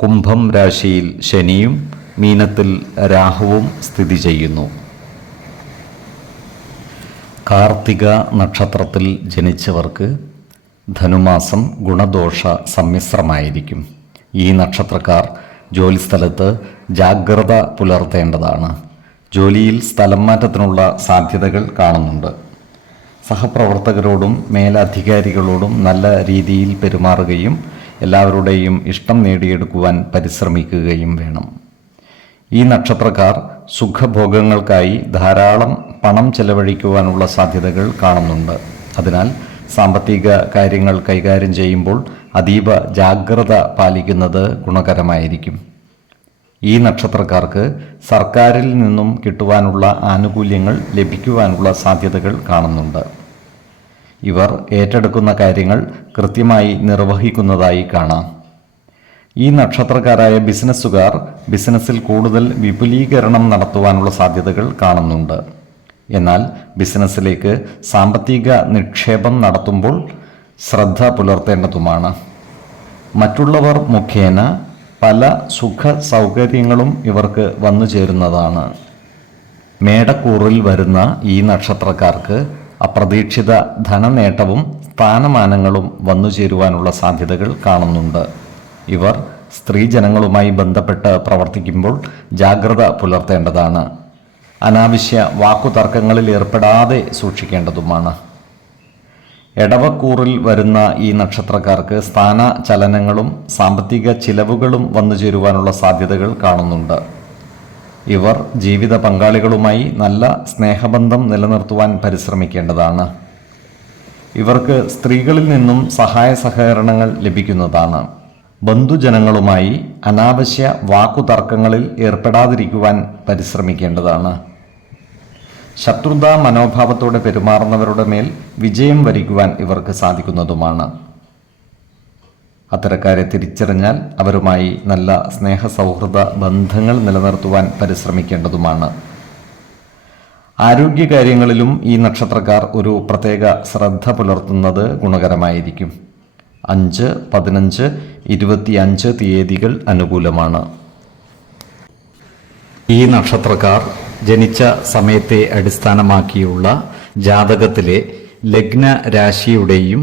കുംഭം രാശിയിൽ ശനിയും മീനത്തിൽ രാഹുവും സ്ഥിതി ചെയ്യുന്നു. കാർത്തിക നക്ഷത്രത്തിൽ ജനിച്ചവർക്ക് ധനുമാസം ഗുണദോഷ സമ്മിശ്രമായിരിക്കും. ഈ നക്ഷത്രക്കാർ ജോലിസ്ഥലത്ത് ജാഗ്രത പുലർത്തേണ്ടതാണ്. ജോലിയിൽ സ്ഥലം മാറ്റത്തിനുള്ള സാധ്യതകൾ കാണുന്നുണ്ട്. സഹപ്രവർത്തകരോടും മേലധികാരികളോടും നല്ല രീതിയിൽ പെരുമാറുകയും എല്ലാവരുടെയും ഇഷ്ടം നേടിയെടുക്കുവാൻ പരിശ്രമിക്കുകയും വേണം. ഈ നക്ഷത്രക്കാർ സുഖഭോഗങ്ങൾക്കായി ധാരാളം പണം ചെലവഴിക്കുവാനുള്ള സാധ്യതകൾ കാണുന്നുണ്ട്. അതിനാൽ സാമ്പത്തിക കാര്യങ്ങൾ കൈകാര്യം ചെയ്യുമ്പോൾ അതീവ ജാഗ്രത പാലിക്കുന്നത് ഗുണകരമായിരിക്കും. ഈ നക്ഷത്രക്കാർക്ക് സർക്കാരിൽ നിന്നും കിട്ടുവാനുള്ള ആനുകൂല്യങ്ങൾ ലഭിക്കുവാനുള്ള സാധ്യതകൾ കാണുന്നുണ്ട്. ഇവർ ഏറ്റെടുക്കുന്ന കാര്യങ്ങൾ കൃത്യമായി നിർവഹിക്കുന്നതായി കാണാം. ഈ നക്ഷത്രക്കാരായ ബിസിനസ്സുകാർ ബിസിനസ്സിൽ കൂടുതൽ വിപുലീകരണം നടത്തുവാനുള്ള സാധ്യതകൾ കാണുന്നുണ്ട്. എന്നാൽ ബിസിനസ്സിലേക്ക് സാമ്പത്തിക നിക്ഷേപം നടത്തുമ്പോൾ ശ്രദ്ധ പുലർത്തേണ്ടതുമാണ്. മറ്റുള്ളവർ മുഖേന പല സുഖ സൗകര്യങ്ങളും ഇവർക്ക് വന്നു ചേരുന്നതാണ് മേടക്കൂറിൽ വരുന്ന ഈ നക്ഷത്രക്കാർക്ക് അപ്രതീക്ഷിത ധനനേട്ടവും സ്ഥാനമാനങ്ങളും വന്നു ചേരുവാനുള്ള സാധ്യതകൾ കാണുന്നുണ്ട്. ഇവർ സ്ത്രീജനങ്ങളുമായി ബന്ധപ്പെട്ട് പ്രവർത്തിക്കുമ്പോൾ ജാഗ്രത പുലർത്തേണ്ടതാണ്. അനാവശ്യ വാക്കുതർക്കങ്ങളിൽ ഏർപ്പെടാതെ സൂക്ഷിക്കേണ്ടതുമാണ്. എടവക്കൂറിൽ വരുന്ന ഈ നക്ഷത്രക്കാർക്ക് സ്ഥാന ചലനങ്ങളും സാമ്പത്തിക ചിലവുകളും വന്നു ചേരുവാനുള്ള സാധ്യതകൾ കാണുന്നുണ്ട്. ഇവർ ജീവിത പങ്കാളികളുമായി നല്ല സ്നേഹബന്ധം നിലനിർത്തുവാൻ പരിശ്രമിക്കേണ്ടതാണ്. ഇവർക്ക് സ്ത്രീകളിൽ നിന്നും സഹായ സഹകരണങ്ങൾ ലഭിക്കുന്നതാണ്. ബന്ധുജനങ്ങളുമായി അനാവശ്യ വാക്കുതർക്കങ്ങളിൽ ഏർപ്പെടാതിരിക്കുവാൻ പരിശ്രമിക്കേണ്ടതാണ്. ശത്രുതാ മനോഭാവത്തോടെ പെരുമാറുന്നവരുടെ മേൽ വിജയം വരിക്കുവാൻ ഇവർക്ക് സാധിക്കുന്നതുമാണ്. അത്തരക്കാരെ തിരിച്ചറിഞ്ഞാൽ അവരുമായി നല്ല സ്നേഹ സൗഹൃദ ബന്ധങ്ങൾ നിലനിർത്തുവാൻ പരിശ്രമിക്കേണ്ടതുമാണ്. ആരോഗ്യകാര്യങ്ങളിലും ഈ നക്ഷത്രക്കാർ ഒരു പ്രത്യേക ശ്രദ്ധ പുലർത്തുന്നത് ഗുണകരമായിരിക്കും. അഞ്ച് പതിനഞ്ച് ഇരുപത്തിയഞ്ച് തീയതികൾ അനുകൂലമാണ്. ഈ നക്ഷത്രക്കാർ ജനിച്ച സമയത്തെ അടിസ്ഥാനമാക്കിയുള്ള ജാതകത്തിലെ ലഗ്ന രാശിയുടെയും